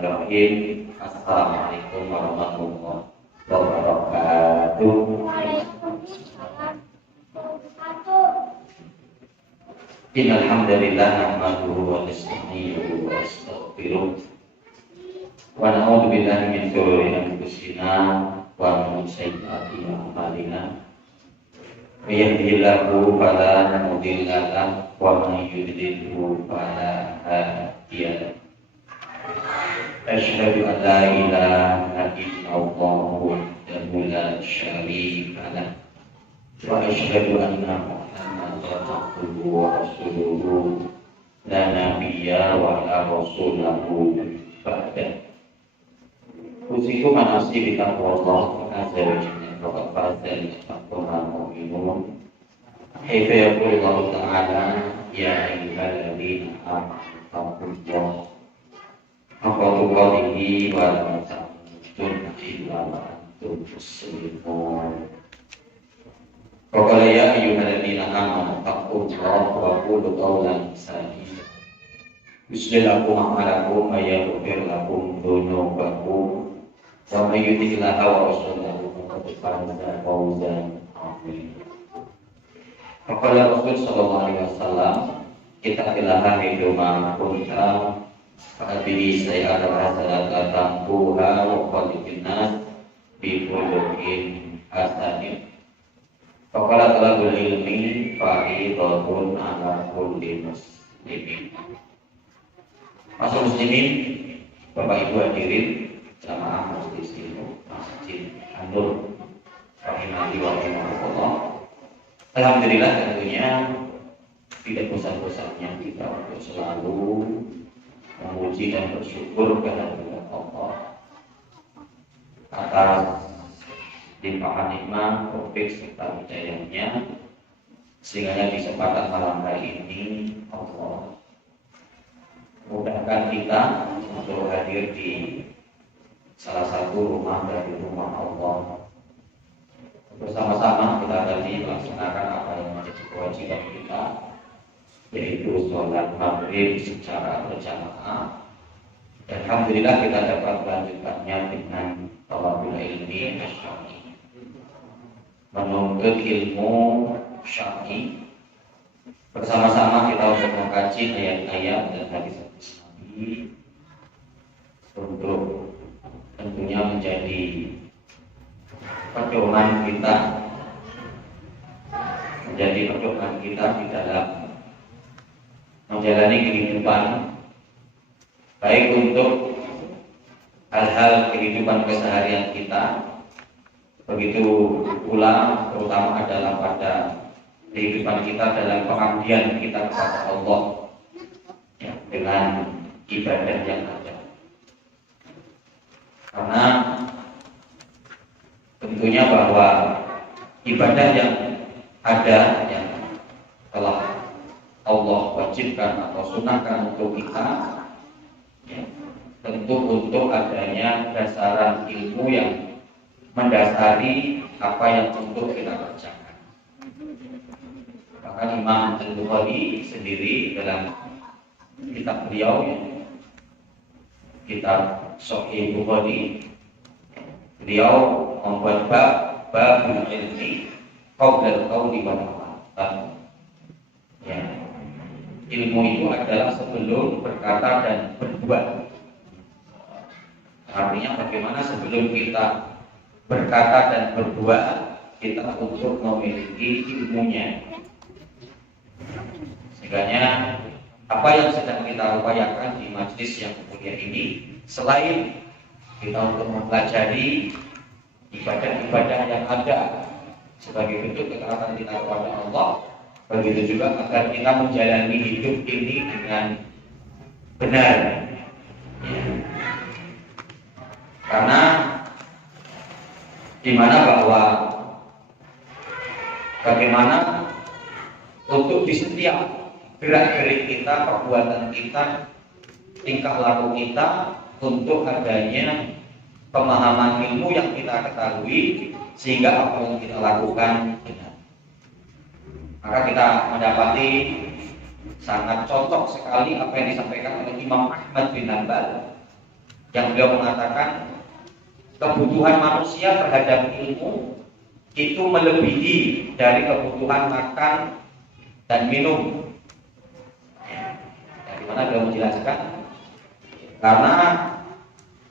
Bismillahirrahmanirrahim. Assalamualaikum warahmatullahi wabarakatuh. Waalaikumsalam wabarakatuh. Innal hamdalillah nahmaduhu wa nasta'inuhu wa nastaghfiruh. Wa na'udzu billahi min shururi anfusina wa min sayyiati a'malina. May yahdihillahu fala mudilla lahu wa may yudlilhu fala hadiya lahu. Asyhadu an la ilaha illallah wahdahu la syarika lahu wa asyhadu anna Muhammadan abduhu wa rasuluhu la nabiyya wa la rasulahu ba'da. Usikum anasi bitaqwallah azza wa jalla wa fazal taqwa mu'minun. Kaifa yaqulu Allah ta'ala ya ayyuhalladzina amanu taqullaha haqqa tuqatih wa la tamutunna illa wa antum muslimun. Wa qala ya ayyuhalladzina amanu taqullaha wa qulu qawlan sadida yuslih lakum a'malakum wa yaghfir lakum dhunubakum wa may yuti'illaha wa rasulahu faqad faza fawzan 'azima. Qala Rasul sallallahu alaihi wasallam, kita ilaha hiduma kunta fa'abili sayyada hasanata tampuha wa khaliqin nas bi khuluqin hasanin. Qala talabul ilmi fariidatun 'ala kulli muslimin. Masuk muslimin, Bapak Ibu hadirin jamaah majelis ilmu Masjid An-Nur rahimani wa rahimakumullah. Alhamdulillah, tentunya tidak bosan-bosannya kita untuk selalu memuji dan bersyukur kehadirat Allah atas limpahan nikmat, taufik serta hidayahnya, sehingga di kesempatan malam hari ini Allah mudahkan kita untuk hadir di salah satu rumah dari rumah Allah. Bersama-sama kita tadi melaksanakan apa yang menjadi kewajiban kita, yaitu sholat maghrib secara berjamaah. Dan alhamdulillah kita dapat melanjutkannya dengan talabul ilmi syar'i, menuntut ilmu syar'i. Bersama-sama kita untuk mengkaji ayat-ayat dan hadis-hadis Nabi untuk tentunya menjadi pedoman kita, di dalam menjalani kehidupan, baik untuk hal-hal kehidupan keseharian kita, begitu pula terutama adalah pada kehidupan kita dalam pengabdian kita kepada Allah ya, dengan ibadah yang ada. Karena tentunya bahwa ibadah yang ada yang telah Allah wajibkan atau sunahkan untuk kita ya, tentu untuk adanya dasaran ilmu yang mendasari apa yang untuk kita kerjakan. Bahkan Imam Al-Bukhari sendiri dalam kitab beliau ya, kitab Sahih Bukhari, beliau membuat bab ilmi qabla al-qawli wal amal. Ya. Ilmu itu adalah sebelum berkata dan berbuat. Artinya bagaimana sebelum kita berkata dan berbuat, kita untuk memiliki ilmunya. Sehingga apa yang sedang kita upayakan di majelis yang mulia ini, selain kita untuk mempelajari ibadah-ibadah yang ada sebagai bentuk ketaatan kita kepada Allah, begitu juga agar kita menjalani hidup ini dengan benar ya. Karena dimana bahwa bagaimana untuk di setiap gerak-gerik kita, perbuatan kita, tingkah laku kita, untuk adanya pemahaman ilmu yang kita ketahui, sehingga apa yang kita lakukan benar. Maka kita mendapati sangat cocok sekali apa yang disampaikan oleh Imam Ahmad bin Hanbal yang beliau mengatakan kebutuhan manusia terhadap ilmu itu melebihi dari kebutuhan makan dan minum. Dari mana beliau menjelaskan? Karena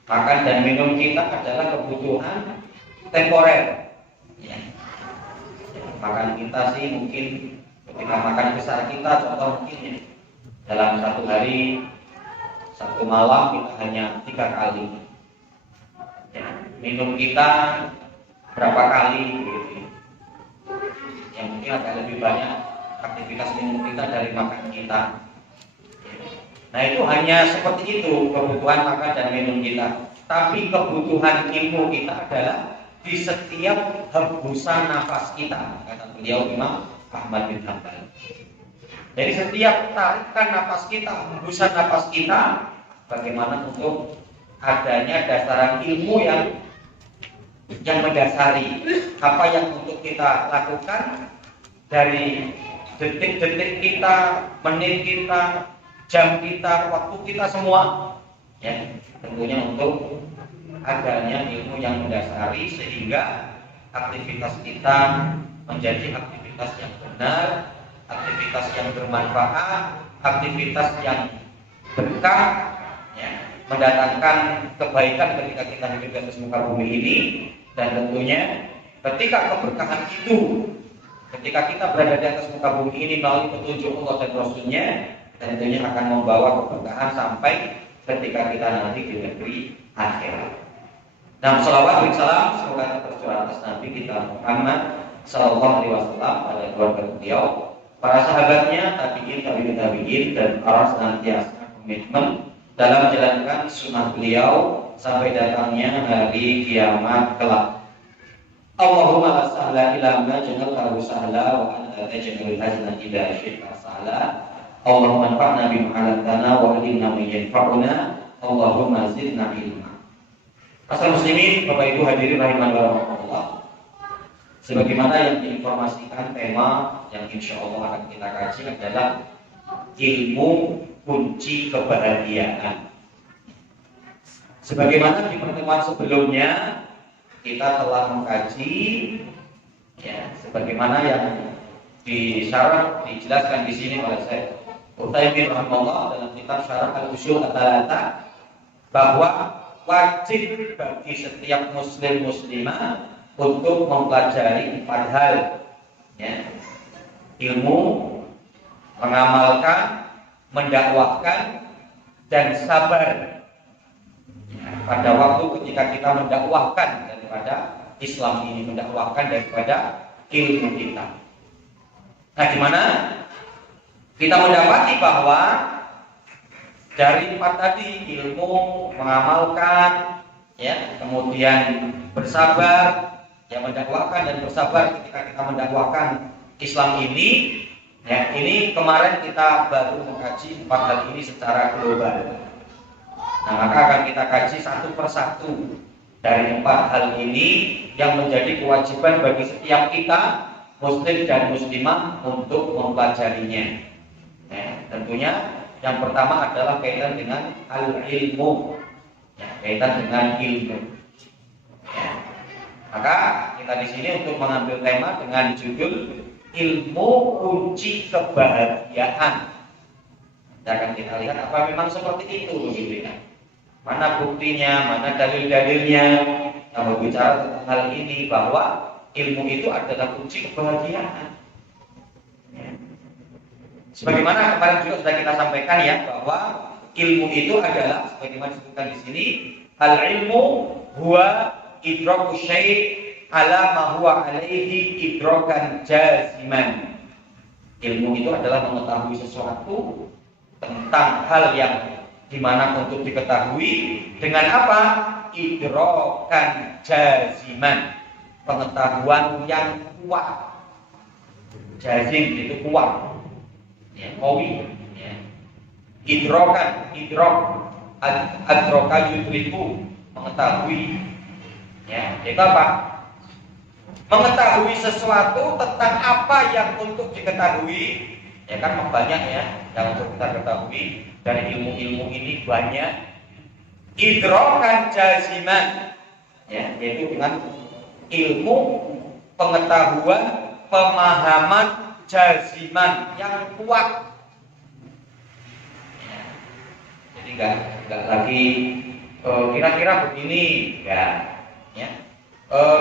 makan dan minum kita adalah kebutuhan temporer. Ya. Makan kita sih mungkin ketika makan besar kita, contoh mungkin ya, dalam satu hari, satu malam kita hanya 3 kali. Ya. Minum kita berapa kali? Gitu. Yang mungkin agak lebih banyak aktivitas minum kita dari makan kita. Nah itu hanya seperti itu kebutuhan makan dan minum kita. Tapi kebutuhan ilmu kita adalah di setiap hembusan nafas kita, kata beliau Imam Ahmad bin Hanbal. Jadi setiap tarikan nafas kita, hembusan nafas kita, bagaimana untuk adanya dasaran ilmu yang mendasari apa yang untuk kita lakukan dari detik-detik kita, menit kita, jam kita, waktu kita semua, ya tentunya untuk adanya ilmu yang mendasari sehingga aktivitas kita menjadi aktivitas yang benar, aktivitas yang bermanfaat, aktivitas yang berkah, ya, mendatangkan kebaikan ketika kita hidup di atas muka bumi ini. Dan tentunya ketika keberkahan itu, ketika kita berada di atas muka bumi ini melalui petunjuk Allah dan Rasulnya, tentunya akan membawa keberkahan sampai ketika kita nanti di negeri akhirat. Nah, salawat dan salam semoga tercurah atas Nabi kita Muhammad Sallallahu Alaihi Wasallam, pada keluarga beliau, para sahabatnya, tabiin, dan para senantiasa komitmen dalam menjalankan sunnah beliau sampai datangnya hari kiamat kelak. Allahumma la sahla illa ma ja'altahu sahla wa anta taj'alul hazna idza syi'ta sahla. Allahumma anfa'na bima 'allamtana wa 'allimna ma yanfa'una. Allahumma zidna ilma. Asal muslimin, Bapak Ibu hadirin rahiman wa rahmatullah. Sebagaimana yang diinformasikan, tema yang insya Allah akan kita kaji adalah ilmu kunci kebahagiaan. Sebagaimana di pertemuan sebelumnya kita telah mengkaji, ya, sebagaimana yang disyarat dijelaskan di sini oleh Syekh Utsaimin rahimahullah dalam kitab Syarah Al-Ushul Ats-Tsalatsah, bahwa wajib bagi setiap muslim muslimah untuk mempelajari 4 hal, ya, ilmu, mengamalkan, mendakwahkan, dan sabar. Pada waktu ketika kita mendakwahkan daripada Islam ini, mendakwahkan daripada ilmu kita. Nah, di mana kita mendapati bahwa dari 4 tadi, ilmu, mengamalkan, ya, kemudian bersabar, ya, mendakwahkan dan bersabar ketika kita mendakwahkan Islam ini, ya, ini kemarin kita baru mengkaji 4 hal ini secara global. Nah, maka akan kita kaji satu persatu dari 4 hal ini yang menjadi kewajiban bagi setiap kita, muslim dan muslimah, untuk mempelajarinya. Ya, tentunya yang pertama adalah kaitan dengan al-ilmu, ya, kaitan dengan ilmu. Ya. Maka kita di sini untuk mengambil tema dengan judul ilmu kunci kebahagiaan. Dan akan kita lihat apa memang seperti itu, begitu ya. Mana buktinya, mana dalil-dalilnya yang berbicara tentang hal ini, bahwa ilmu itu adalah kunci kebahagiaan. Ya. Sebagaimana kemarin juga sudah kita sampaikan, ya, bahwa ilmu itu adalah sebagaimana disebutkan di sini, al ilmu huwa idraku syai' ala ma huwa alaihi idrakan jaziman. Ilmu itu adalah mengetahui sesuatu tentang hal yang dimana untuk diketahui dengan apa? Idrakan jaziman, pengetahuan yang kuat. Jazim itu kuat, ya, qawi, ya. Idrakan, adroka yudriku, mengetahui, ya, itu apa? Mengetahui sesuatu tentang apa yang untuk diketahui, ya kan, banyak, ya, yang untuk kita ketahui. Dari ilmu-ilmu ini banyak. idrokan jaziman, ya, yaitu dengan ilmu, pengetahuan, pemahaman jaziman yang kuat. Ya. Jadi enggak lagi kira-kira begini, enggak, ya.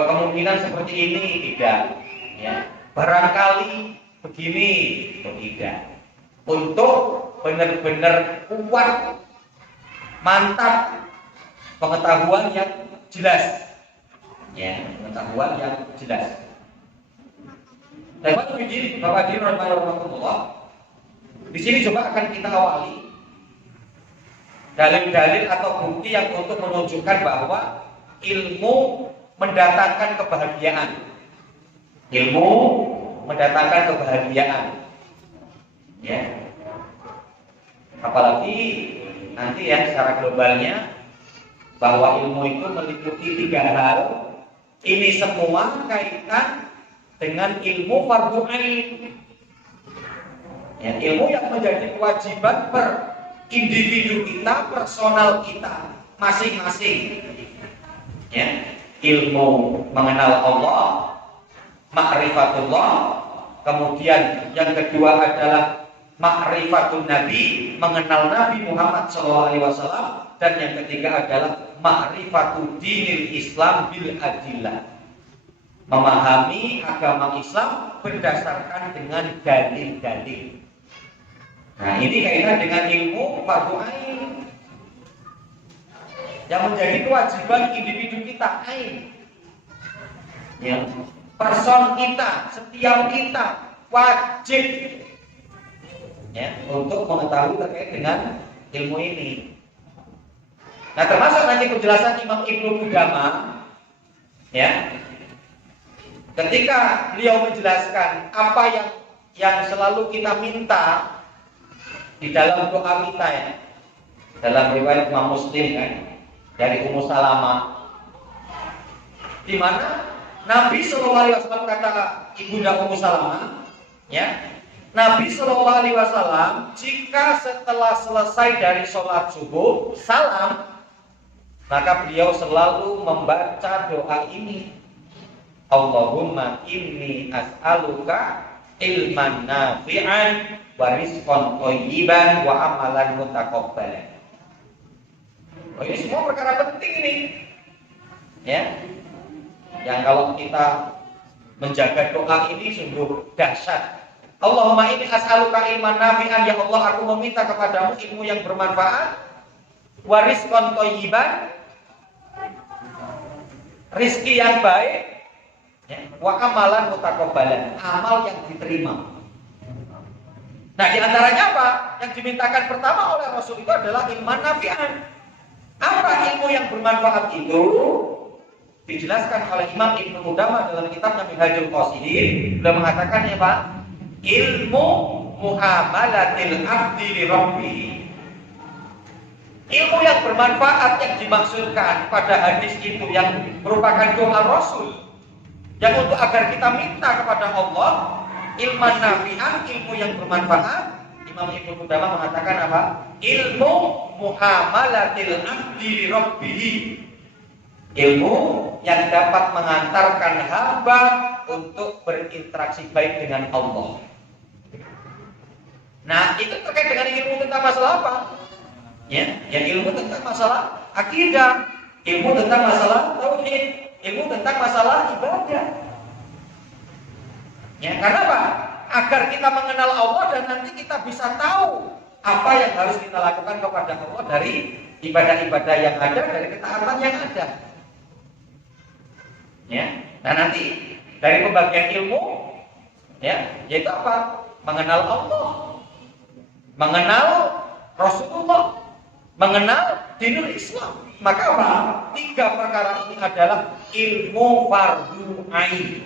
Kemungkinan seperti ini tidak, ya. Barangkali begini, tidak. Untuk benar-benar kuat, mantap, pengetahuan yang jelas, ya, pengetahuan yang jelas. Bapak Hadirin rahimahullah, di sini coba akan kita awali dalil-dalil atau bukti yang untuk menunjukkan bahwa ilmu mendatangkan kebahagiaan. Ilmu mendatangkan kebahagiaan, ya. Apalagi nanti ya secara globalnya bahwa ilmu itu meliputi 3 hal. Ini semua kaitan dengan ilmu fardhu ain. Ya, ilmu yang menjadi kewajiban per individu kita, personal kita masing-masing. Ya, ilmu mengenal Allah, ma'rifatullah. Kemudian yang kedua adalah ma'rifatun Nabi, mengenal Nabi Muhammad SAW. Dan yang ketiga adalah ma'rifatul dinil Islam bil adillah, memahami agama Islam berdasarkan dengan dalil-dalil. Nah, ini kaitan dengan ilmu fardhu ain yang menjadi kewajiban individu kita, ain. Ya, person kita, setiap kita wajib, ya, untuk mengetahui terkait dengan ilmu ini. Nah, termasuk nanti penjelasan Imam Ibnu Qudamah, ya, ketika beliau menjelaskan apa yang selalu kita minta di dalam doa kita, ya, dalam riwayat Imam Muslim kan, dari Ummu Salamah, di mana Nabi SAW kata ibunda Ummu Salamah, ya, Nabi SAW jika setelah selesai dari sholat subuh salam, maka beliau selalu membaca doa ini, Allahumma inni as'aluka ilman nafi'an wa rizqan thayyiban wa amalan mutaqabbalan. Oh, ini semua perkara penting ini, ya, yang kalau kita menjaga doa ini sungguh dahsyat. Allahumma inni as'aluka ilman nafi'an, ya Allah, aku meminta kepadamu ilmu yang bermanfaat, wa rizqan thayyiban, rizki yang baik, ya, wa amalan mutaqabbalan, amal yang diterima. Nah, di antaranya apa? Yang dimintakan pertama oleh Rasul itu adalah ilman nafi'an. Apa ilmu yang bermanfaat itu? Dijelaskan oleh Imam Ibnu Qudamah dalam kitabnya Minhajul Qasidin. Beliau mengatakan, ya Pak, ilmu muamalatil abdi li rabbih. Ilmu yang bermanfaat yang dimaksudkan pada hadis itu yang merupakan doa Rasul, yang untuk agar kita minta kepada Allah ilman nafi'an, ilmu yang bermanfaat. Imam Ibnu Qudamah mengatakan apa? Ilmu muamalatil abdi li rabbih. Ilmu yang dapat mengantarkan hamba untuk berinteraksi baik dengan Allah. Nah, itu terkait dengan ilmu tentang masalah apa? Ya, yang ilmu tentang masalah akidah, ilmu tentang masalah tauhid, ilmu tentang masalah ibadah. Ya, karena apa? Agar kita mengenal Allah dan nanti kita bisa tahu apa yang harus kita lakukan kepada Allah dari ibadah-ibadah yang ada, dari ketaatan yang ada. Ya, nah nanti dari pembagian ilmu, ya, yaitu apa? Mengenal Allah, mengenal Rasulullah, mengenal dinul Islam. Maka apa? 3 perkara ini adalah ilmu fardhu ain.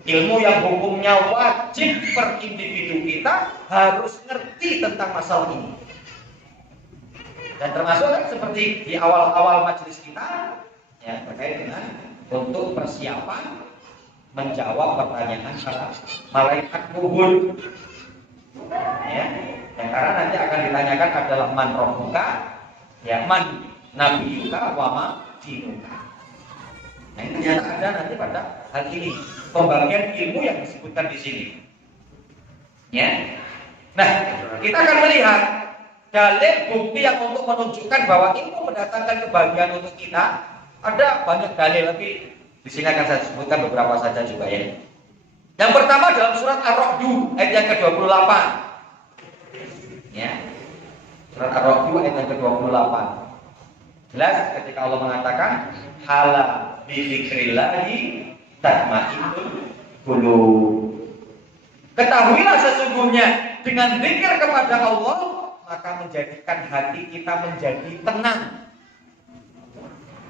Ilmu yang hukumnya wajib per individu kita harus ngerti tentang masalah ini. Dan termasuk kan seperti di awal-awal majelis kita, ya, terkait dengan untuk persiapan menjawab pertanyaan para malaikat kubur. Ya, yang karena nanti akan ditanyakan adalah man rabbuka, ya, man nabiyuka wa ma dinuka. Nah, ini ternyata ada nanti pada hal ini pembagian ilmu yang disebutkan di sini. Ya. Nah, kita akan melihat dalil bukti yang untuk menunjukkan bahwa ilmu mendatangkan kebahagiaan untuk kita. Ada banyak dalil, tapi di sini akan saya sebutkan beberapa saja juga ya. Yang pertama dalam surat Ar-Ra'd ayat yang ke-28. Ya. Surat Ar-Ra'd ayat yang ke-28. Jelas ketika Allah mengatakan hala bi dzikrillahi tatma'innul qulub. Ketahuilah sesungguhnya dengan zikir kepada Allah maka menjadikan hati kita menjadi tenang.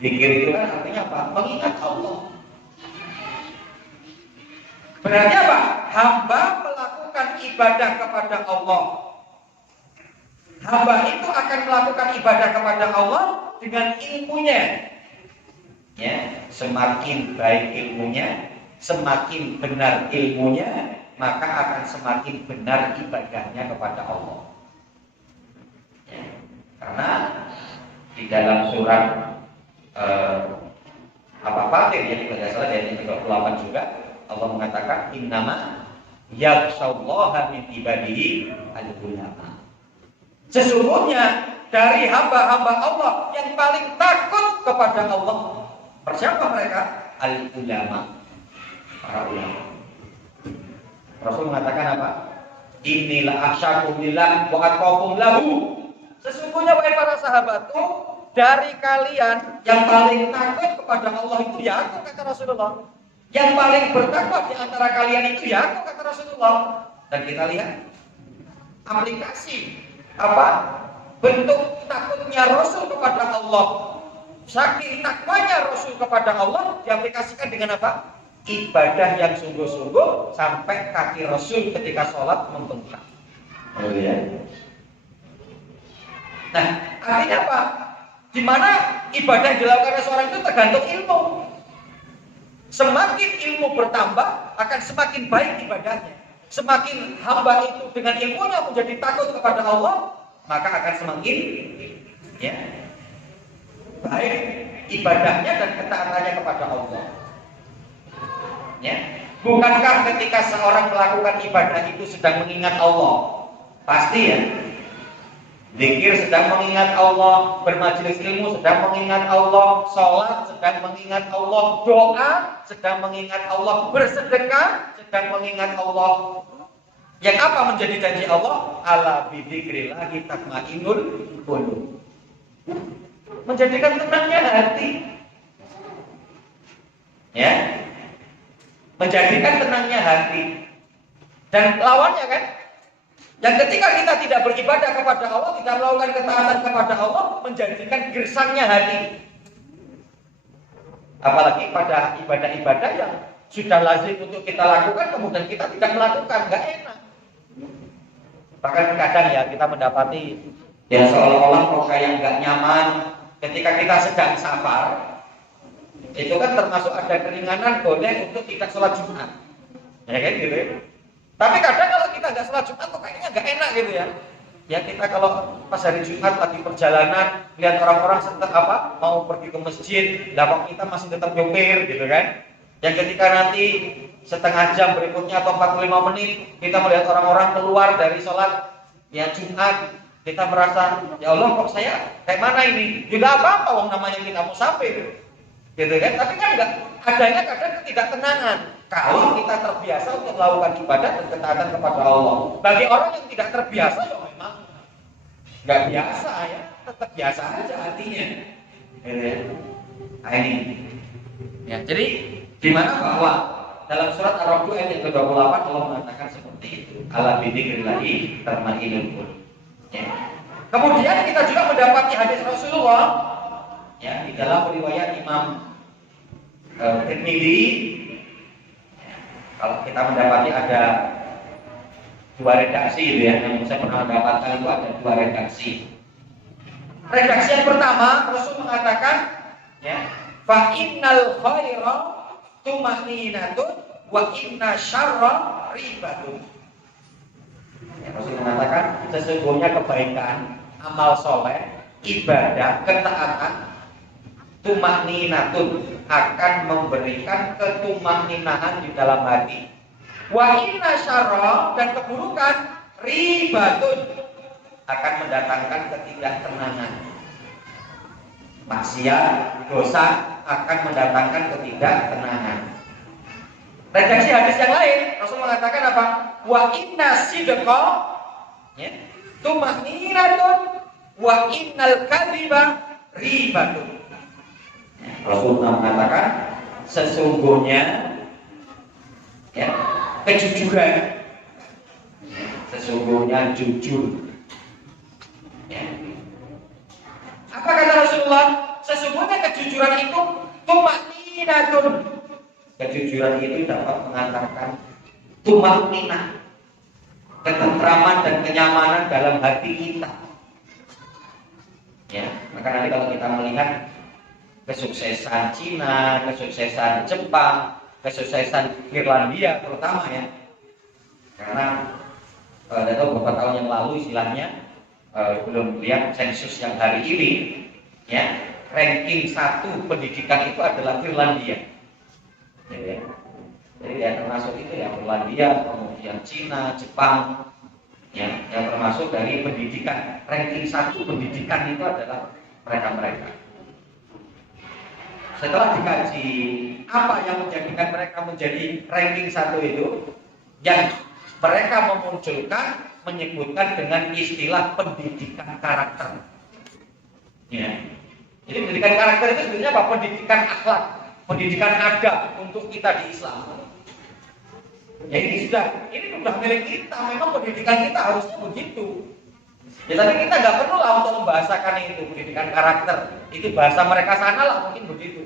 Zikir itu kan artinya apa? Mengingat Allah. Berarti apa? Hamba melakukan ibadah kepada Allah. Hamba itu akan melakukan ibadah kepada Allah dengan ilmunya. Ya, semakin baik ilmunya, semakin benar ilmunya, maka akan semakin benar ibadahnya kepada Allah. Ya, karena di dalam surat Fatir ya, kalau tidak salah dari ayat 28 juga Allah mengatakan innama yakhshallaha min ibadihi al-ulama. Sesungguhnya dari hamba-hamba Allah yang paling takut kepada Allah, siapa mereka? Al-ulama, para ulama. Rasul mengatakan apa? Inilah aksyakum lillah wa atqakum lahu. Sesungguhnya wahai para sahabatku, dari kalian yang paling takut kepada Allah itu ya aku, kata Rasulullah. Yang paling bertakwa di antara kalian itu ya aku, kata Rasulullah. Dan kita lihat aplikasi apa? Bentuk takutnya Rasul kepada Allah. Saking takwanya Rasul kepada Allah diaplikasikan dengan apa? Ibadah yang sungguh-sungguh sampai kaki Rasul ketika sholat membengkak. Oh ya. Nah, artinya apa? Di mana ibadah yang dilakukan oleh seorang itu tergantung ilmu. Semakin ilmu bertambah, akan semakin baik ibadahnya. Semakin hamba itu dengan ilmunya menjadi takut kepada Allah, maka akan semakin ya, baik ibadahnya dan ketaatannya kepada Allah. Ya. Bukankah ketika seorang melakukan ibadah itu sedang mengingat Allah? Pasti ya. Zikir sedang mengingat Allah, bermajelis ilmu sedang mengingat Allah, sholat sedang mengingat Allah, doa sedang mengingat Allah, bersedekah sedang mengingat Allah. Yang apa menjadi janji Allah? Ala bidzikrillahi tatma'innul qulub. Menjadikan tenangnya hati. Ya. Menjadikan tenangnya hati. Dan lawannya kan? Yang ketika kita tidak beribadah kepada Allah, tidak melakukan ketaatan kepada Allah, menjadikan gersangnya hati. Apalagi pada ibadah-ibadah yang sudah lazim untuk kita lakukan, kemudian kita tidak melakukan, nggak enak. Bahkan kadang ya kita mendapati ya seolah-olah kok kayak nggak nyaman ketika kita sedang safar. Itu kan termasuk ada keringanan boleh untuk tidak sholat Jumat. Ya kan gitu ya. Tapi kadang kalau kita nggak sholat Jumat kok kayaknya nggak enak gitu ya. Ya kita kalau pas hari Jumat lagi perjalanan, lihat orang-orang apa mau pergi ke masjid, lah kita masih tetap nyopir gitu kan. Yang ketika nanti setengah jam berikutnya atau 45 menit kita melihat orang-orang keluar dari sholat ya Jumat, kita merasa ya Allah kok saya kayak mana ini? Tidak apa-apa, wong namanya kita musafir, gitu kan? Tapi kan enggak, adanya kadang ketidaktenangan. Kalau kita terbiasa untuk melakukan ibadah dan ketaatan kepada Allah. Bagi orang yang tidak terbiasa, ya memang nggak biasa ya, tetap biasa aja hatinya. Nah ini, ya jadi di mana bahwa dalam surat Ar-Ra'd ayat yang ke-28 Allah mengatakan seperti itu. Ala bidzikrillahi tatma'innul qulub. Ya. Kemudian kita juga mendapati hadis Rasulullah ya di dalam riwayat Imam Tirmidzi. Kalau kita mendapati ada dua redaksi gitu ya, yang saya pernah mendapatkan itu ada dua redaksi. Redaksi yang pertama Rasul mengatakan ya, fa innal khaira tuma'ninatun wa inna syarra ribatun. Ya, Rasul mengatakan sesungguhnya kebaikan, amal soleh ibadah, ketaatan, tumakninatun, akan memberikan ketumakninahan di dalam hati. Wa inna syarra, dan keburukan, ribatun, akan mendatangkan ketidaktenangan. Maksiat, dosa akan mendatangkan ketidaktenangan. Redaksi hadis yang lain, Rasul mengatakan apa? Wa inna sidqa, ya, tumakninatun, wa innal kadhiba ribatun. Rasulullah mengatakan sesungguhnya, ya, kejujuran, sesungguhnya jujur, ya. Apa kata Rasulullah? Sesungguhnya kejujuran itu tumakninatun. Kejujuran itu dapat mengantarkan tumakninah, ketentraman dan kenyamanan dalam hati kita. Ya, maka nanti kalau kita melihat kesuksesan Cina, kesuksesan Jepang, kesuksesan Irlandia terutama, ya, karena beberapa tahun yang lalu istilahnya belum lihat sensus yang hari ini, ya, ranking 1 pendidikan itu adalah Irlandia, ya. Jadi ya termasuk itu ya Irlandia, kemudian Cina, Jepang, ya, yang termasuk dari pendidikan ranking 1 pendidikan itu adalah mereka-mereka. Setelah dikaji apa yang menjadikan mereka menjadi ranking 1 itu, yang mereka memunculkan, menyebutkan dengan istilah pendidikan karakter. Ya. Jadi pendidikan karakter itu sebenarnya apa? Pendidikan akhlak, pendidikan adab untuk kita di Islam. Ya ini sudah milik kita. Memang pendidikan kita harusnya begitu. Ya tapi kita nggak perlu lah untuk membahasakan itu pendidikan karakter. Itu bahasa mereka sana lah mungkin begitu.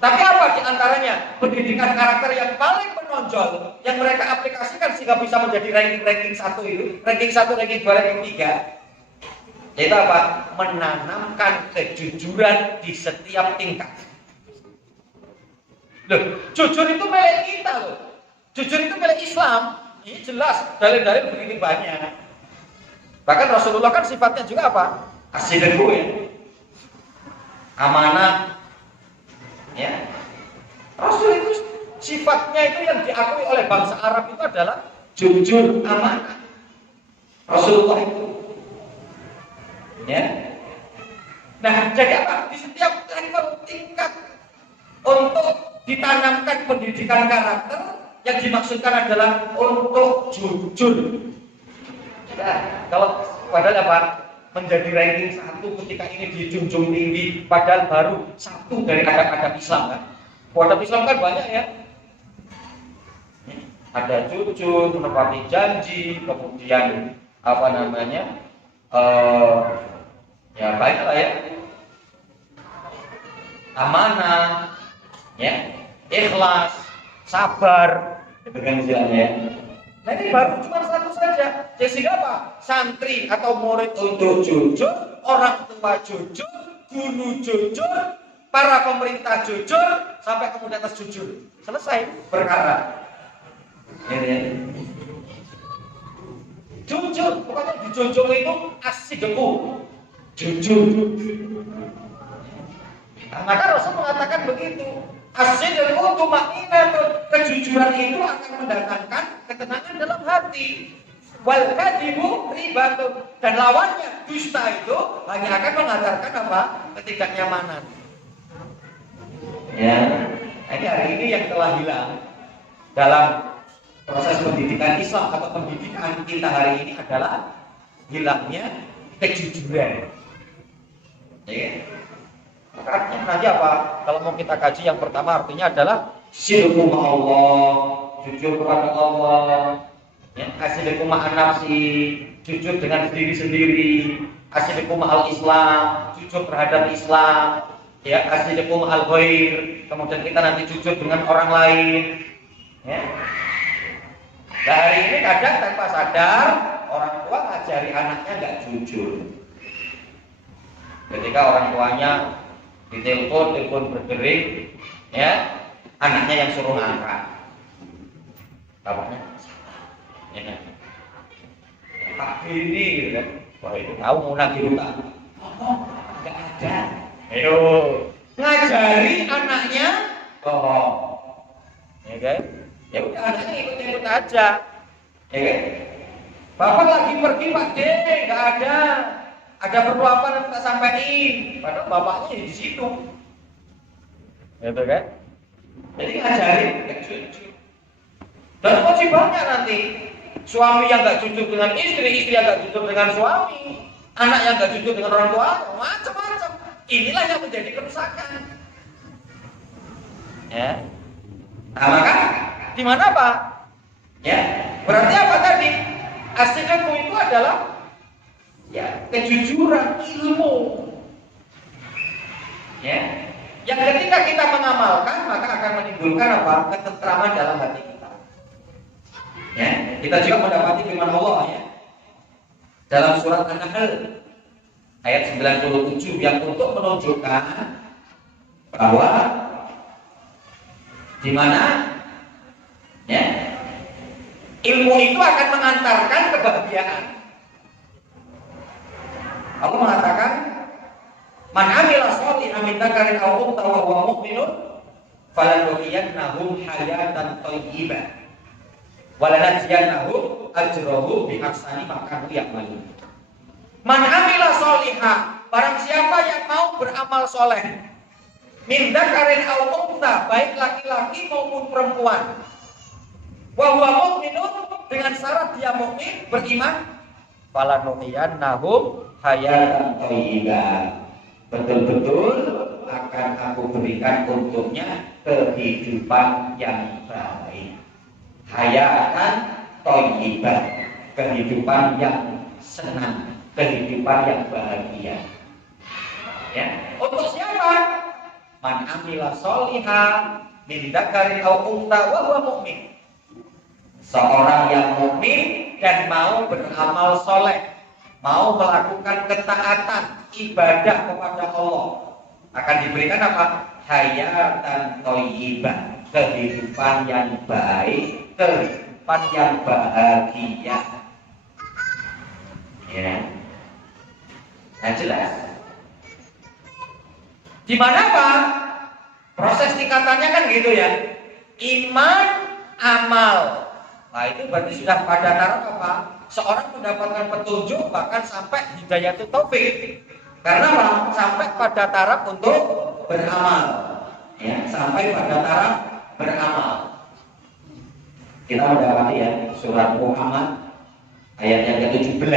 Tapi apa di antaranya pendidikan karakter yang paling menonjol yang mereka aplikasikan sehingga bisa menjadi ranking 1 itu, ranking 1, ranking 2, ranking 3, yaitu apa? Menanamkan kejujuran di setiap tingkat. Loh, jujur itu milik kita loh. Jujur itu milik Islam. Ini jelas dalil-dalil begitu banyak. Bahkan Rasulullah kan sifatnya juga apa? As-sidqu, ya. Amanah. Ya. Rasul itu sifatnya itu yang diakui oleh bangsa Arab itu adalah jujur, amanah. Rasulullah itu. Ya. Nah, jadi apa? Di setiap level tingkat untuk ditanamkan pendidikan karakter, yang dimaksudkan adalah untuk jujur. Nah, kalau padahal apa? Menjadi ranking 1 ketika ini dijunjung tinggi, padahal baru 1 dari adab-adab Islam, kan? Adab Islam kan banyak, ya. Ada jujur, menepati janji, kemudian apa namanya? Ya banyak lah, ya. Amanah, ya, ikhlas, sabar, itu kan istilahnya, ya. Nah ini baru cuma 1 saja. Sehingga apa? Santri atau murid untuk jujur, orang tua jujur, guru jujur, para pemerintah jujur, sampai kemudian atas jujur. Selesai perkara. Ya. Jujur, pokoknya dijunjung itu as-sidqu, jujur. Nah, maka Rasul mengatakan begitu. As-sidqu tumakninatun, kejujuran itu akan mendatangkan ketenangan dalam hati. Wal kadhibu ribatun, dan lawannya dusta itu hanya akan mengantarkan apa? Ketidaknyamanan. Ya, ini hari ini yang telah hilang dalam proses pendidikan Islam atau pendidikan kita hari ini adalah hilangnya kejujuran. Ya. Maka nanti apa? Kalau mau kita kaji, yang pertama artinya adalah sidqu Allah, jujur kepada Allah. Ya, asyidqu ma'an nafsi, jujur dengan diri sendiri. Asyidqu ma'al Islam, jujur terhadap Islam. Ya, asyidqu ma'al ghair, kemudian kita nanti jujur dengan orang lain. Ya. Nah, hari ini kadang tanpa sadar orang tua ngajari anaknya nggak jujur. Ketika orang tuanya telepon berdering, ya, anaknya yang suruh ngangkat. Bapaknya ya. Pak ini gitu kan. Wah itu tahu mau nagih utang. ada. Ayo, ngajari anaknya bohong. Ya kan? Ya udah anaknya ikut-ikut aja. Ya kan? Bapak lagi pergi Pak D, nggak ada. Ada perlu apa nanti tak sampaikan. Padahal bapaknya di situ. Gitu kan? Jadi ngajarin, nggak jujur. Dan kewajibannya nanti suami yang nggak jujur dengan istri yang nggak jujur dengan suami, anak yang nggak jujur dengan orang tua, macam-macam. Inilah yang menjadi kerusakan. Ya. Nah, maka di mana Pak? Ya, berarti apa tadi? As-sidqu itu adalah ya kejujuran ilmu. Ya. Yang ketika kita mengamalkan maka akan menimbulkan apa? Ketentraman dalam hati kita. Ya, kita juga mendapati firman Allah ya. Dalam surat An-Nahl ayat 97 yang untuk menunjukkan bahwa di mana ya ilmu itu akan mengantarkan kebahagiaan. Allah mengatakan, "Man 'amila shalihan min dzakarin aw untha wa huwa mu'minun falanuhyiyannahu hayatan thayyibah wa lanajziyannahu ajrahu bi ahsani ma kanu ya'malun." Man 'amila shalihan, barang siapa yang mau beramal soleh, min dzakarin aw untha, baik laki-laki maupun perempuan, wa huwa mu'minun, dengan syarat dia mukmin, beriman, falanuhyiyannahu hayatan thayyibah, betul-betul akan aku berikan untuknya kehidupan yang baik. Hayatan thayyibah, kehidupan yang senang, kehidupan yang bahagia. Ya, untuk siapa? Man amila sholihan min dzakarin aw untha wa huwa mu'min. Seorang yang mukmin dan mau beramal soleh, mau melakukan ketaatan, ibadah kepada Allah, akan diberikan apa? Hayatan thayyibah, kehidupan yang baik, kehidupan yang bahagia. Ya, nah jelas. Di mana Pak? Proses tingkatannya kan gitu ya. Iman, amal. Nah itu berarti sudah pada taraf apa? Seorang mendapatkan petunjuk bahkan sampai hidayatul taufik. Karena apa? Sampai pada taraf untuk beramal. Ya, sampai pada taraf beramal. Kita mendapati ya surat Muhammad ayat yang ke-17.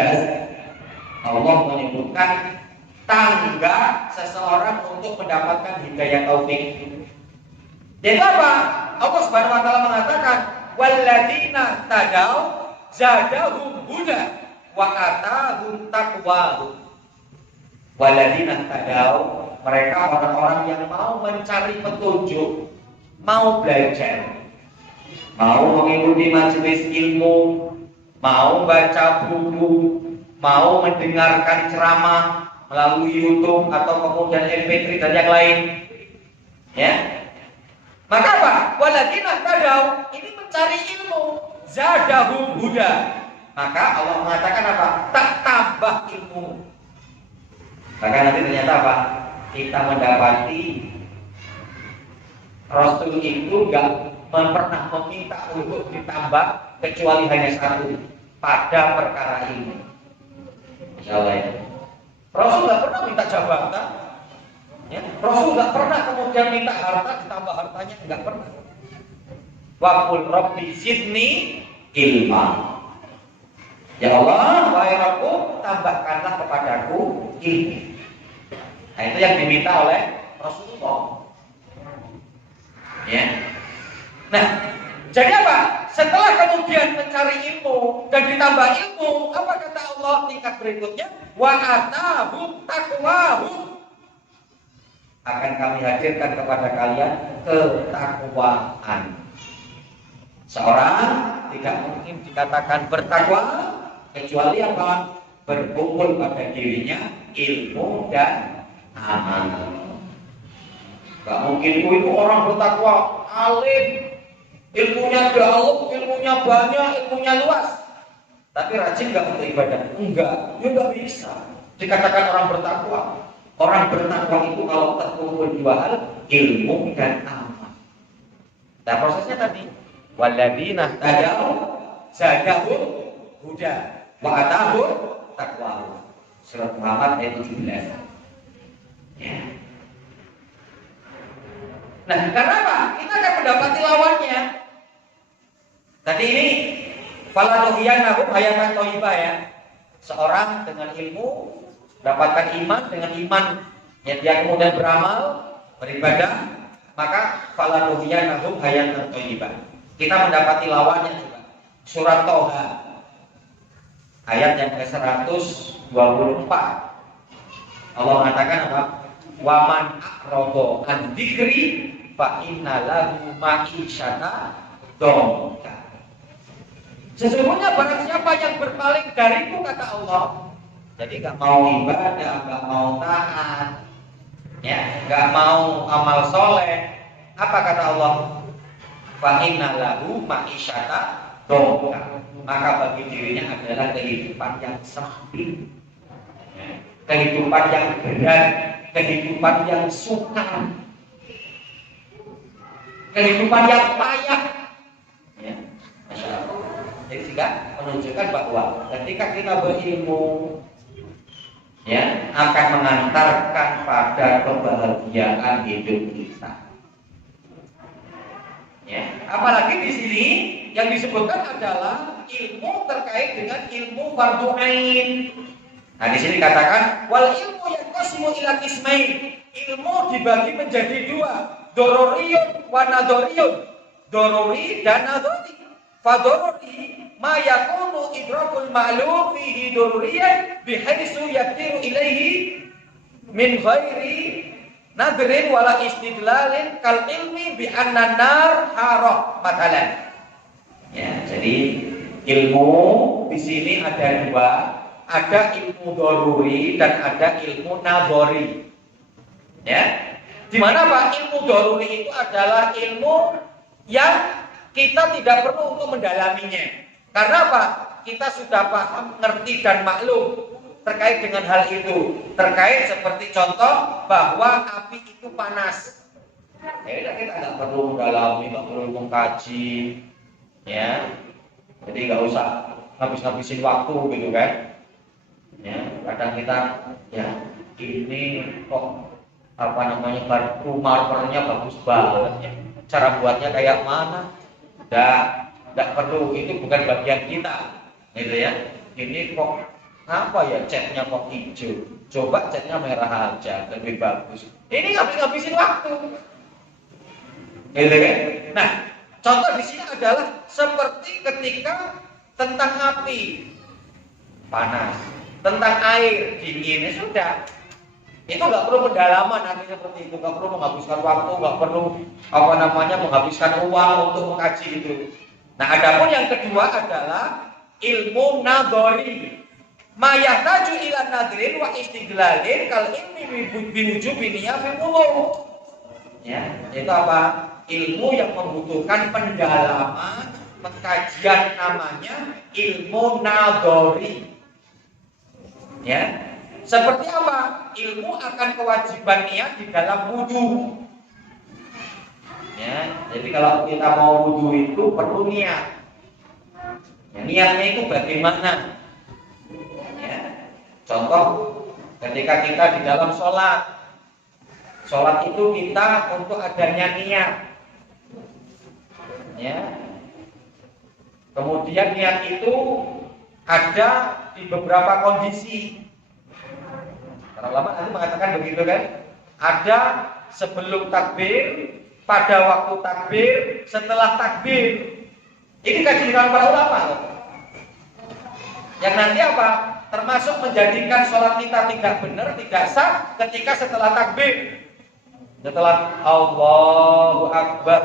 Allah menyebutkan tangga seseorang untuk mendapatkan hidayah taufik. Jadi apa? Allah Subhanahu wa taala mengatakan walladzina tadaw zadahum huda wa atahum taqwahum. Walladzina tadaw, mereka orang-orang yang mau mencari petunjuk, mau belajar, mau mengikuti majelis ilmu, mau baca buku, mau mendengarkan ceramah melalui YouTube atau kemudian MP3 dan yang lain. Ya. Maka apa? Walladzina tadaw, ini mencari ilmu, zadahum huda. Maka Allah mengatakan apa? Tak tambah ilmu. Maka nanti ternyata apa? Kita mendapati Rasul itu enggak pernah meminta untuk ditambah kecuali hanya satu, pada perkara ilmu. Insyaallah ya. Rasul enggak pernah minta jabatan. Ya, Rasul nggak pernah kemudian minta harta ditambah hartanya, nggak pernah. Wa qul rabbi zidni ilma. Ya Allah, wahai Rabbku, tambahkanlah kepadaku ilmu. Nah itu yang diminta oleh Rasulullah. Ya. Nah, jadi apa? Setelah kemudian mencari ilmu dan ditambah ilmu, apa kata Allah tingkat berikutnya? Wa atahum taqwahum. Akan kami hadirkan kepada kalian ketakwaan. Seorang tidak mungkin dikatakan bertakwa kecuali apa? Berkumpul pada dirinya ilmu dan amal. Gak mungkin itu orang bertakwa alim, ilmunya dalam, ilmunya banyak, ilmunya luas, tapi rajin gak untuk ibadah? Enggak, ya gak bisa dikatakan orang bertakwa. Orang bertakwa itu kalau terkumpul dua hal, ilmu dan amal. Nah prosesnya tadi, walladzina tadau zadahum huda wa atahum taqwa. Surat Muhammad ayat 17. Ya. Nah, karena apa? Kita akan mendapati lawannya. Tadi ini falanuhiyannahum hayatan thayyibah ya. Seorang dengan ilmu dapatkan iman, dengan iman ya dia kemudian beramal, beribadah, maka falanuhiyannahum hayatan thayyibah. Kita mendapati lawannya juga. Surat Toha ayat yang ke-124. Allah mengatakan apa? Waman a'rada an dzikri fa inna lahu ma'isyata dhanka. Sesungguhnya barang siapa yang berpaling dariku, kata Allah, jadi gak mau ibadah, gak mau taat, ya, gak mau amal soleh, apa kata Allah? Fa inna lahu ma'isyata dhanka. Maka bagi dirinya adalah kehidupan yang sempit, ya, kehidupan yang berat, kehidupan yang sukar, kehidupan yang payah, ya. Masya Allah. Jadi juga menunjukkan bahwa ketika kita berilmu, ya, akan mengantarkan pada kebahagiaan hidup kita. Ya, apalagi di sini yang disebutkan adalah ilmu terkait dengan ilmu fardhu ain. Nah, di sini katakan wal ilmu yanqasimu ila qismain. Ilmu dibagi menjadi dua, dororiyun wa nadoriyun. Dorori dan nadori. Fadorori ma yakunu idrakul ma'lum fihi dororiyan bihaitsu yaqdiru ilaihi min ghairi nadrin wala istidlalin kal ilmi bi anna nar haram matalan. Ya, jadi ilmu di sini ada dua. Ada ilmu doruri dan ada ilmu nadori. Ya, di mana Pak ilmu doruri itu adalah ilmu yang kita tidak perlu untuk mendalaminya. Karena apa? Kita sudah paham, ngerti dan maklum terkait dengan hal itu. Terkait seperti contoh bahwa api itu panas. Ya, kita nggak perlu mendalami, nggak perlu mengkaji, ya. Jadi nggak usah habis-habisin waktu gitu kan. Ya, kadang kita ya ini kok apa namanya marmernya bagus banget ya. Cara buatnya kayak mana? Enggak perlu, itu bukan bagian kita. Gitu ya. Ini kok apa ya catnya kok hijau? Coba catnya merah aja, lebih bagus. Ini ngabisin waktu. Gitu kan? Nah, contoh di sini adalah seperti ketika tentang api panas, tentang air dingin, sudah. Itu nggak perlu pendalaman artinya seperti itu, nggak perlu menghabiskan waktu, nggak perlu menghabiskan uang untuk mengkaji itu. Nah, adapun yang kedua adalah ilmu nadori, mayahtaju ila nadrin wa istidlalin kal ilmi biwujubi niyafil umur. Ya, itu apa? Ilmu yang membutuhkan pendalaman, pengkajian, namanya ilmu nadori. Ya, seperti apa? Ilmu akan kewajiban niat di dalam wudu. Ya, jadi kalau kita mau wudu itu perlu niat. Ya, niatnya itu bagaimana? Ya, contoh ketika kita di dalam sholat itu kita untuk adanya niat. Ya, kemudian niat itu ada di beberapa kondisi. Para ulama nanti mengatakan begitu kan? Ada sebelum takbir, pada waktu takbir, setelah takbir. Ini kajian para ulama. Yang nanti apa? Termasuk menjadikan sholat kita tidak benar, tidak sah ketika setelah takbir. Setelah Allahu Akbar.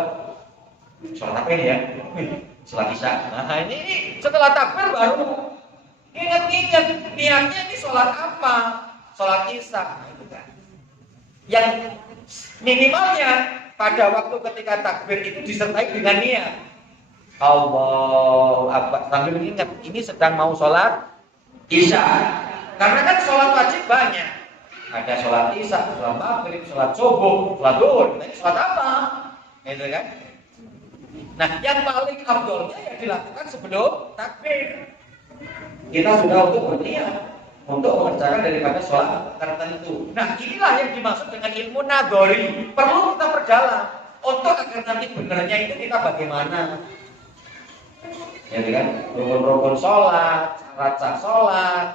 Sholat apa ini ya? Sholat Isya. Nah ini setelah takbir baru ingat-ingat niatnya ini sholat apa? Sholat Isya. Yang minimalnya pada waktu ketika takbir itu disertai dengan niat. Allahu Akbar, sambil mengingat ini sedang mau sholat Isya. Karena kan sholat wajib banyak. Ada sholat isya, sholat maghrib, sholat subuh, sholat zuhur. Sholat apa? Gitu kan? Nah, yang paling afdolnya ya dilakukan sebelum takbir. Kita sudah untuk berniat untuk mengerjakan daripada sholat tertentu. Nah, inilah yang dimaksud dengan ilmu nadori. Perlu kita perdalam untuk agar nanti benernya itu kita bagaimana. Ya kan? Rukun-rukun sholat, syarat sholat,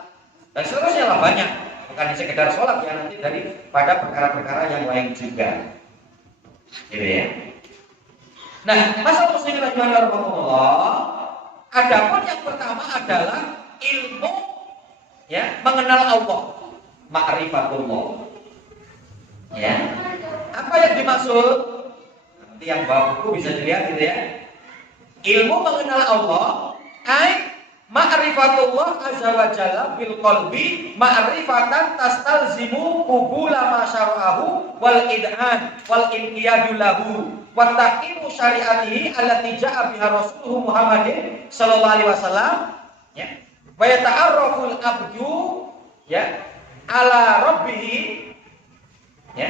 dan seterusnya lah banyak. Bukan sekedar sholat ya, nanti daripada perkara-perkara yang lain juga. Gitu ya. Nah, masalah muslimin rahimahullah, adapun yang pertama adalah ilmu ya, mengenal Allah, ma'rifatullah. Ya. Apa yang dimaksud? Nanti yang bawa buku bisa dilihat gitu ya. Ilmu mengenal Allah, ai ma'rifatullah azza wa jalla bil qalbi ma'rifatan tastalzimu qubula ma syara'ahu wal id'an wal inqiyadu lahu wa taqimu syari'atihi allati ja'a biha rasuluhu Muhammadin sallallahu alaihi wasallam ya. Wa yata'arraful abdu ya ala rabbih ya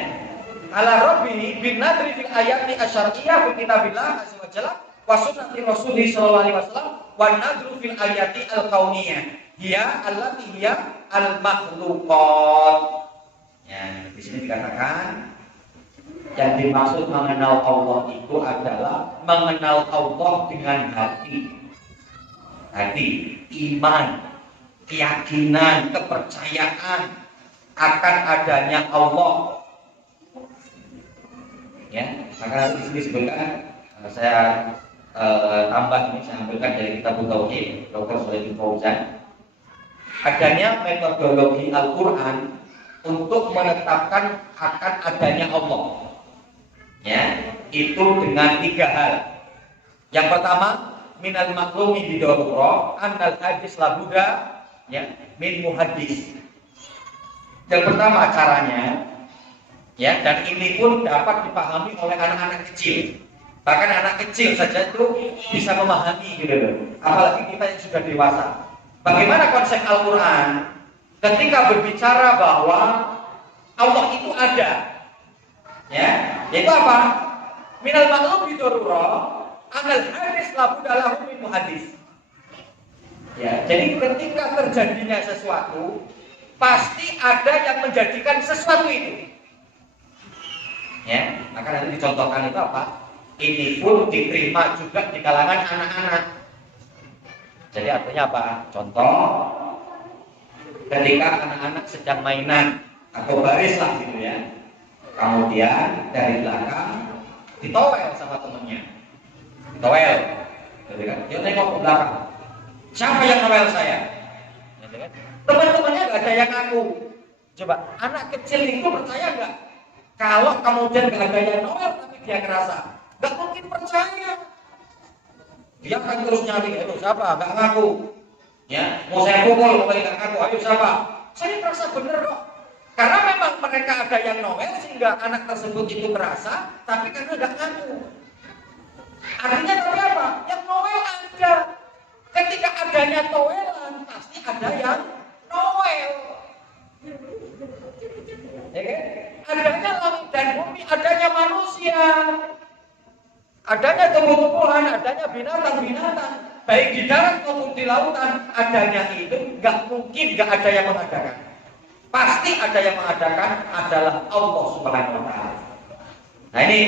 ala rabbih bin nadri fil ayati asyariyah fi kitabillah azza wa jalla wa sunnati rasulih sallallahu alaihi wasallam wa nadru fil ayati al kauniyah hiya allati hiya al makhluqat. Ya, di sini dikatakan yang dimaksud mengenal Allah itu adalah mengenal Allah dengan hati. Hati, iman, keyakinan, kepercayaan akan adanya Allah. Ya, maka di sini disebutkan saya tambah ini, saya ambilkan dari kitab Tauhid Dr. Shalih bin Fauzan, adanya metodologi Al-Quran untuk menetapkan akan adanya Allah. Ya, itu dengan 3 hal. Yang pertama, minal maklumi bidorura annal hadis labuda ya min muhaddis. Yang pertama caranya ya, dan ini pun dapat dipahami oleh anak-anak kecil. Bahkan anak kecil saja itu bisa memahami gitu loh. Apalagi kita yang sudah dewasa. Bagaimana konsep Al-Quran ketika berbicara bahwa Allah itu ada. Ya, yaitu apa? Minal maklum bidorura anal hadis labuda lahu min muhaddis. Ya, jadi ketika terjadinya sesuatu pasti ada yang menjadikan sesuatu itu. Ya, maka nanti dicontohkan itu apa? Ini pun diterima juga di kalangan anak-anak. Jadi artinya apa? Contoh, ketika anak-anak sedang mainan atau baris lah gitu ya, kemudian dari belakang ditowel sama temennya, ditowel, gitu kan? Dia nengok ke belakang, siapa yang nowel saya? Gitu kan? Teman-temannya nggak ada yang ngaku. Coba anak kecil itu percaya nggak? Kalau kemudian nggak ada yang nowel tapi dia ngerasa, nggak mungkin percaya. Dia akan terus nyari, itu siapa? Nggak ngaku. Ya, mau saya pukul kalau nggak ngaku. Ayo siapa? Saya merasa bener kok. Karena memang mereka ada yang nowel sehingga anak tersebut itu merasa, tapi karena nggak ngaku. Artinya tapi apa? Yang nowel ada. Ketika adanya towelan, pasti ada yang nowel. Ya kan? Adanya langit dan bumi, adanya manusia, adanya tumbuh-tumbuhan, adanya binatang-binatang, baik di darat maupun di lautan, adanya itu nggak mungkin nggak ada yang mengadakan. Pasti ada yang mengadakan adalah Allah Subhanahu Wa Taala. Nah ini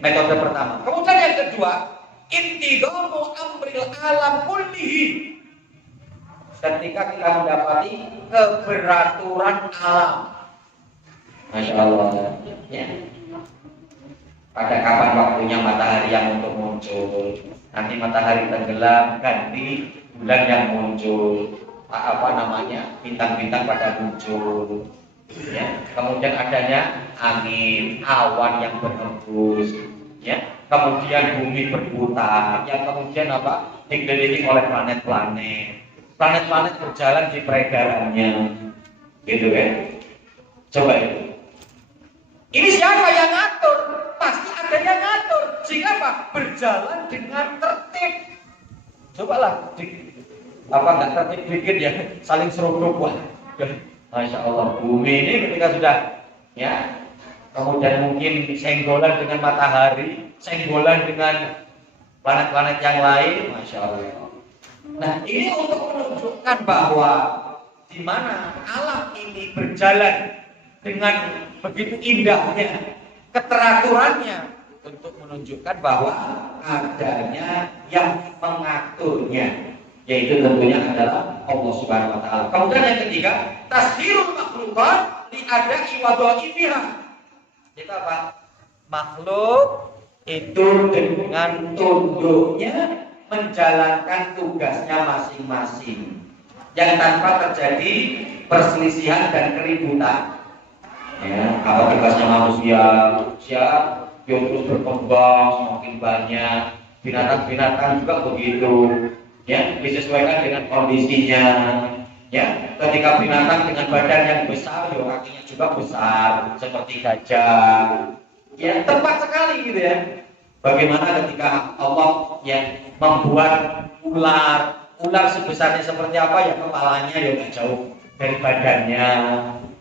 metode pertama. Kemudian yang kedua, intidamu amril alam kullihi. Ketika kita mendapati keberaturan alam. Masya Allah ya. Pada kapan waktunya matahari yang untuk muncul, nanti matahari tenggelam, ganti bulan yang muncul, bintang-bintang pada muncul ya. Kemudian adanya angin, awan yang berhembus ya. Kemudian bumi berputar, yang kemudian dikelilingi oleh planet-planet. Planet-planet berjalan di peredarannya gitu kan. Coba itu. Ini siapa yang ngatur? Pasti ada yang ngatur. Sehingga apa? Berjalan dengan tertib. Cobalah nggak tertib dikit ya, saling seruduk. Wah, Masya Allah, bumi ini ketika sudah ya, kemudian mungkin senggolan dengan matahari, senggolan dengan planet-planet yang lain, Masya Allah. Nah, ini untuk menunjukkan bahwa di mana alam ini berjalan dengan begitu indahnya, keteraturannya, untuk menunjukkan bahwa adanya yang mengaturnya, yaitu tentunya adalah Allah Subhanahu wa taala. Kemudian yang ketiga, taskhirul makhluqat li ada'i wadha'ifiha. Itu apa? Makhluk itu dengan tunduknya menjalankan tugasnya masing-masing, yang tanpa terjadi perselisihan dan keributan. Ya, kalau tugasnya manusia yang terus berkembang semakin banyak, binatang-binatang juga begitu, ya, disesuaikan dengan kondisinya. Ya, ketika binatang dengan badan yang besar, ya kakinya juga besar seperti gajah. Ya, tepat sekali gitu ya. Bagaimana ketika Allah yang membuat ular sebesarnya seperti apa, ya kepalanya ya nggak jauh dari badannya,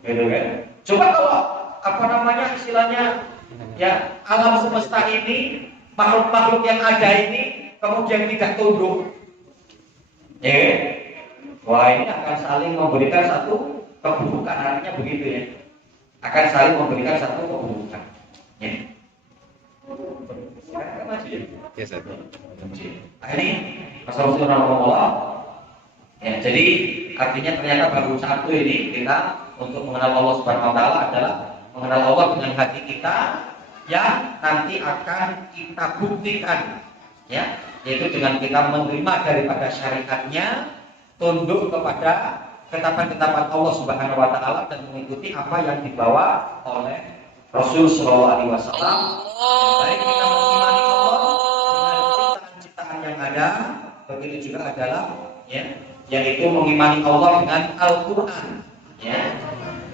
gitu kan? Coba kalau apa namanya istilahnya, ya, alam semesta ini, makhluk-makhluk yang ada ini kemudian tidak tunduk, ya, wah ini akan saling memberikan satu keburukan, artinya begitu ya, akan saling memberikan satu keburukan. Ya. Yes, sir. Ini Rasulullah. Ya, jadi artinya ternyata baru satu ini kita untuk mengenal Allah Subhanahu wa taala adalah mengenal Allah dengan hati kita, yang nanti akan kita buktikan, ya, yaitu dengan kita menerima daripada syariatnya, tunduk kepada ketetapan-ketetapan Allah Subhanahu wa taala dan mengikuti apa yang dibawa oleh Rasul sallallahu alaihi wasallam. Baik kita mengimani Allah dengan ciptaan-ciptaan yang ada, begitu juga adalah, ya, yaitu mengimani Allah dengan Al-Qur'an, ya.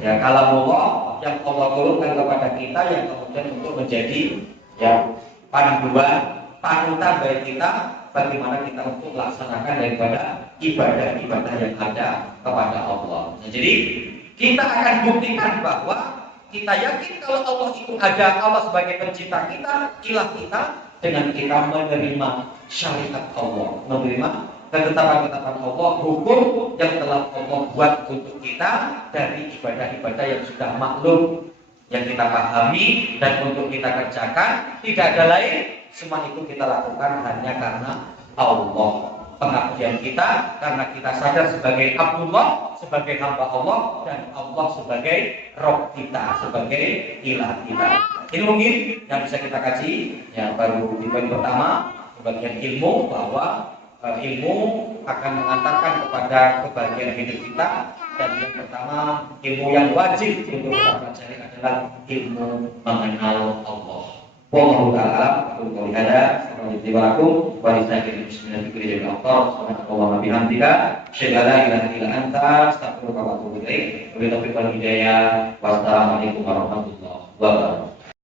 Ya, kalamullah yang Allah turunkan kepada kita, yang kemudian untuk menjadi, ya, panduan, panutan bagi kita bagaimana kita untuk melaksanakan daripada ibadah-ibadah yang ada kepada Allah. Nah, jadi kita akan buktikan bahwa kita yakin kalau Allah itu ada, Allah sebagai pencipta kita, ilah kita, dengan kita menerima syariat Allah, menerima ketetapan-ketetapan Allah, hukum yang telah Allah buat untuk kita dari ibadah-ibadah yang sudah maklum, yang kita pahami dan untuk kita kerjakan, tidak ada lain, semua itu kita lakukan hanya karena Allah. Pengabdian kita karena kita sadar sebagai Abdullah, sebagai hamba Allah, dan Allah sebagai Rob kita, sebagai ilah kita. Ini mungkin yang bisa kita kaji, ya, baru di poin pertama, bagian ilmu, bahwa ilmu akan mengantarkan kepada kebahagiaan hidup kita. Dan yang pertama, ilmu yang wajib untuk kita pelajari adalah ilmu mengenal Allah. Wallahu ta'ala a'lam. Hada assalamualaikum warahmatullahi wabarakatuh. Subhanallah bihamdika, asyhadu an la ilaha illa anta, astaghfiruka wa atubu ilaik. Wabillahi taufiq wal hidayah. Wassalamualaikum warahmatullahi wabarakatuh.